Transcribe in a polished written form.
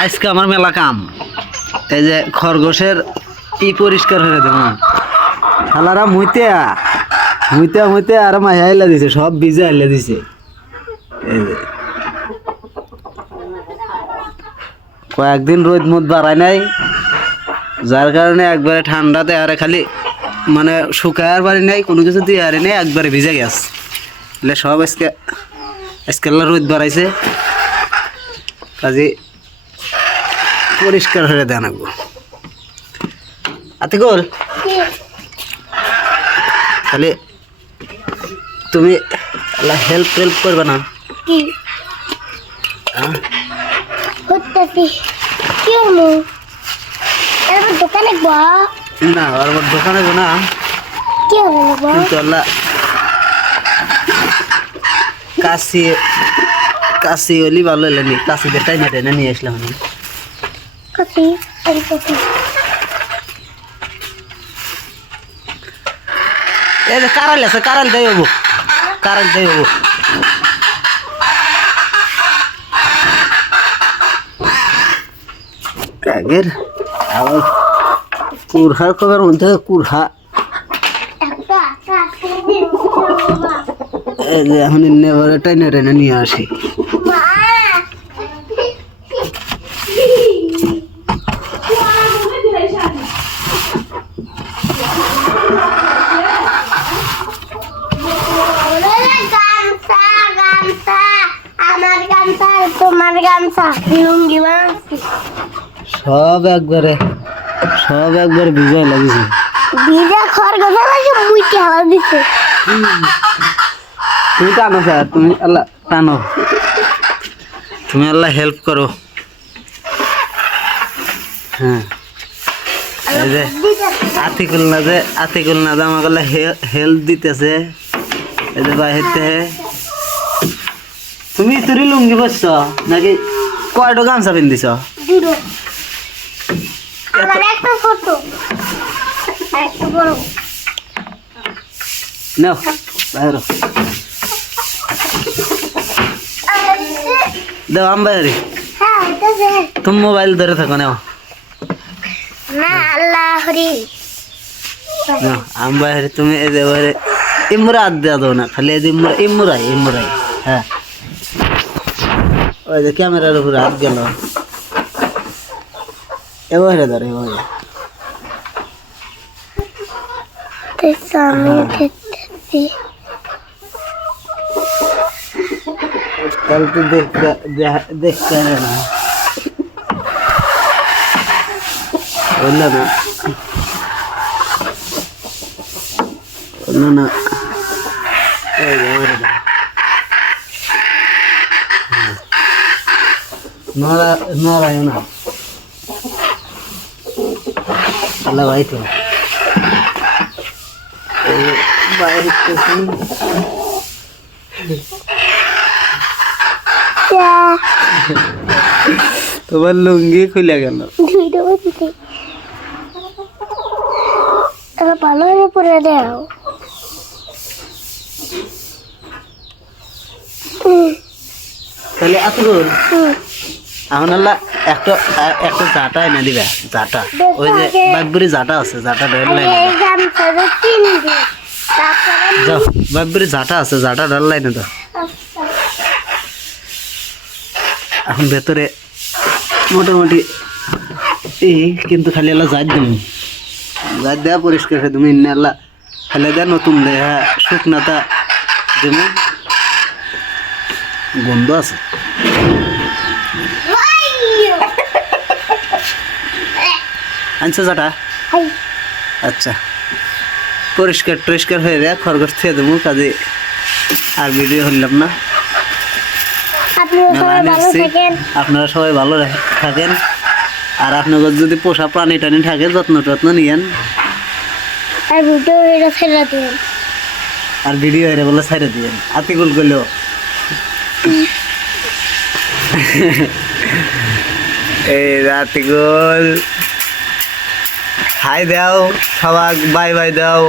আজকে আমার মেলা কাম এই যে খরগোশের পরিষ্কার হয়ে দেব শালারা মুইতে মুইতে মুইতে আর মাইয়া আইলা দিছে সব ভিজে আইলা দিছে এই যে কয়েকদিন রোদ মুদ বাড়ায় নাই যার কারণে একবারে ঠান্ডাতে আরে খালি মানে শুকায়ার বাড়ি নাই কোনো কিছু দিয়ে আরে নেই একবারে ভিজে গেছে এলে সব আজকে রোদ বাড়াইছে কাজে পরিষ্কার হয়ে দেন আগো আতিকুল তাহলে তুমি হেল্প করবে না কি হচ্ছে কি হলো এবার দোকানে গো না আর দোকানে গো না কি হলো গো কিন্তু আল্লাহ কাশি ওলি ভালো লাগেনি কাশি দেটাই না নিয়ে আসলাম আমি কফি আরে কফি এই যে কারাল দেই হবো কাগের আবার কুরহার কবার মধ্যে কুরহা একটা এই যে এখন নেভারে টাইনে নিয়ে আসি মা তোমার গামছা লুঙ্গি বানাচ্ছি সব একবারে ভিজাই লাগিয়েছে ভিজা খরগোশ লাগে মুইতে হাওয়া দিছে তুমি টানো স্যার তুমি আল্লাহ হেল্প করো হ্যাঁ এই যে আতিকুল না যে আমাকে হেল্প দিতেছে এই যে বাহিরতে তুমি তোরই লুঙ্গি বসছ নাকি কয়টা গামছা পিন্ধিছ দুটো আমার একটা ফটো আর একটা বড় নাও বাইর দাও আম বাইরে হ্যাঁ এটা তুমি মোবাইল ধরে থাকো নাও না আল্লাহ হরি নাও আম বাইরে তুমি এই যে বাইরে ইমরা দেওয়া দাও না খালি এই যে ইমরাই হ্যাঁ ওই যে ক্যামেরার উপরে হাত গেল এবারে ধরে ते सामने देखते कल तो देखते रहना बोला ना नारायण अल्लाह भाई तो बाहर তোমার লুঙ্গি খুলে গেল ভালো পরে দাও তাহলে আসুন এখন আল্লাহ একটা জাটা এনে দিবে জাটা ওই যে বাগবুরি জাটা আছে জাটা ডর লাইনে যাও বাগবুরি জাটা আছে জাটা ডর লাইনে তো এখন ভেতরে মোটামুটি কিন্তু খালি আল্লাহ জাত দেওয়া পরিষ্কার করে তুমি ইন্নে আল্লাহ খালি দেয়া নতুন দেয় হ্যাঁ শুকনাটা তুমি গন্ধ আছে আনছো জাটা আচ্ছা পরিষ্কার হয়ে যায় খরগোশ থেকে দেবো কাজে আর ভিডিও হইলাম না আপনারা সবাই ভালো থাকেন আর আপনাদের যদি পোষা প্রাণী টানি থাকে যত্ন নিয়েন আর ভিডিও এর বলে ছেড়ে দিয়েন আতিকুল করলেও এই আতিকুল হাই দাও সবাই বাই দাও